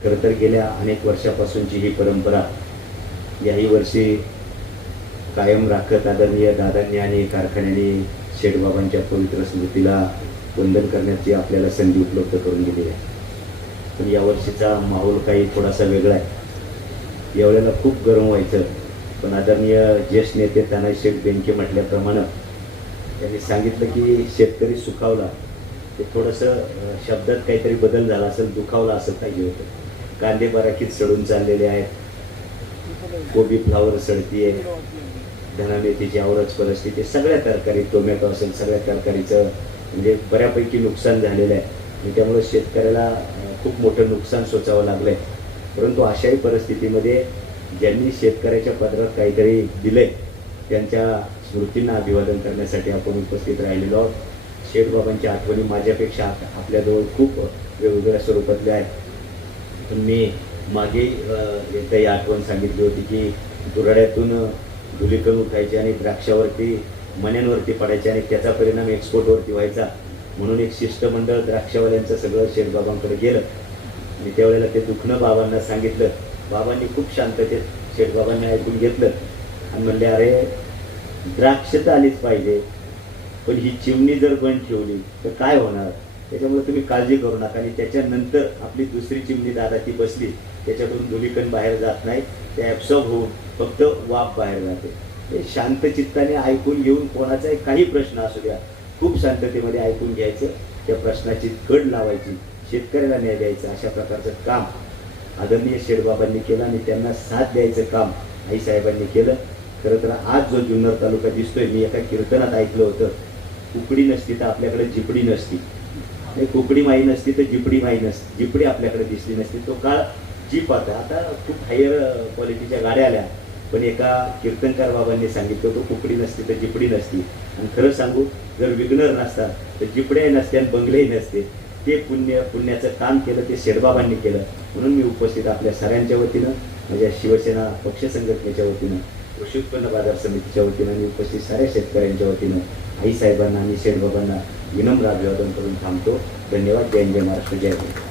खरं तर गेल्या अनेक वर्षापासूनची ही परंपरा याही वर्षी कायम राखत आदरणीय दादांनी आणि कारखान्याने शेठबाबांच्या पवित्र स्मृतीला वंदन करण्याची आपल्याला संधी उपलब्ध करून दिली आहे. पण यावर्षीचा माहोल काही थोडासा वेगळा आहे. यावेळेला खूप गरम व्हायचं, पण आदरणीय ज्येष्ठ नेते तानाजी शेठ बेनके म्हटल्याप्रमाणे त्यांनी सांगितलं की शेतकरी सुखावला. ते थोडंसं शब्दात काहीतरी बदल झाला असेल, दुखावला असं पाहिजे होतं. कांदे बराकीत सडून चाललेले आहेत, कोबी फ्लावर सडतीये, धना मेथीची आवरच परिस्थिती, सगळ्या तरकारी, टोमॅटो असेल, सगळ्या तरकारीचं म्हणजे बऱ्यापैकी नुकसान झालेलं आहे आणि त्यामुळे शेतकऱ्याला खूप मोठं नुकसान सोसावं लागलंय. परंतु अशाही परिस्थितीमध्ये ज्यांनी शेतकऱ्याच्या पदरात काहीतरी दिलंय त्यांच्या स्मृतींना अभिवादन करण्यासाठी आपण उपस्थित राहिलेलो आहोत. शेठबाबांच्या आठवणी माझ्यापेक्षा आपल्याजवळ खूप वेगवेगळ्या स्वरूपातल्या आहेत. पण मी मागे एकदा ही आठवण सांगितली होती की दुराड्यातून धुलीकण उठायचे आणि द्राक्षावरती मण्यांवरती पडायचे आणि त्याचा परिणाम एक्सपोर्टवरती व्हायचा. म्हणून एक शिष्टमंडळ द्राक्षावाल्यांचं सगळं शेठबाबांकडे गेलं आणि त्यावेळेला ते दुखणं बाबांना सांगितलं. बाबांनी खूप शांततेत शेठबाबांनी ऐकून घेतलं आणि म्हणले, अरे द्राक्ष तर आलीच पाहिजे, पण ही चिमणी जर बंद ठेवली तर काय होणार, त्याच्यामुळे तुम्ही काळजी करू नका. आणि त्याच्यानंतर आपली दुसरी चिमणी दादा ती बसली, त्याच्यातून धुलीकण बाहेर जात नाही, ते ॲब्सॉर्ब होऊन फक्त वाफ बाहेर जाते. हे शांत चित्ताने ऐकून घेऊन कोणाचाही काही प्रश्न असू द्या, खूप शांततेमध्ये ऐकून घ्यायचं, त्या प्रश्नाची कड लावायची, शेतकऱ्याला न्याय द्यायचा, अशा प्रकारचं काम आदरणीय शेठबाबांनी केलं आणि त्यांना साथ द्यायचं काम आईसाहेबांनी केलं. खरं तर आज जो जुन्नर तालुका दिसतोय, मी एका कीर्तनात ऐकलं होतं, कुकडी नसती तर आपल्याकडे जिपडी नसती, कुकडी माई नसती तर जिपडी माई नसती, जिपडी आपल्याकडे दिसली नसती. तो काळ जीप आता आता खूप हायर क्वालिटीच्या गाड्या आल्या, पण एका कीर्तनकार बाबांनी सांगितलं तो कुकडी नसती तर जिपडी नसती. आणि खरं सांगू, जर विघ्नर नसतात तर जिपड्याही नसते आणि बंगलेही नसते. ते पुण्याचं काम केलं ते शेठबाबांनी केलं. म्हणून मी उपस्थित आपल्या सगळ्यांच्या वतीनं, माझ्या शिवसेना पक्ष संघटनेच्या वतीनं, कृषी उत्पन्न बाजार समितीच्या वतीनं आणि उपस्थित साऱ्या शेतकऱ्यांच्या वतीनं आईसाहेबांना आणि शेठबाबांना विनम्र अभिवादन करून थांबतो. धन्यवाद. जय हिंद, जय महाराष्ट्र, जय हिंद.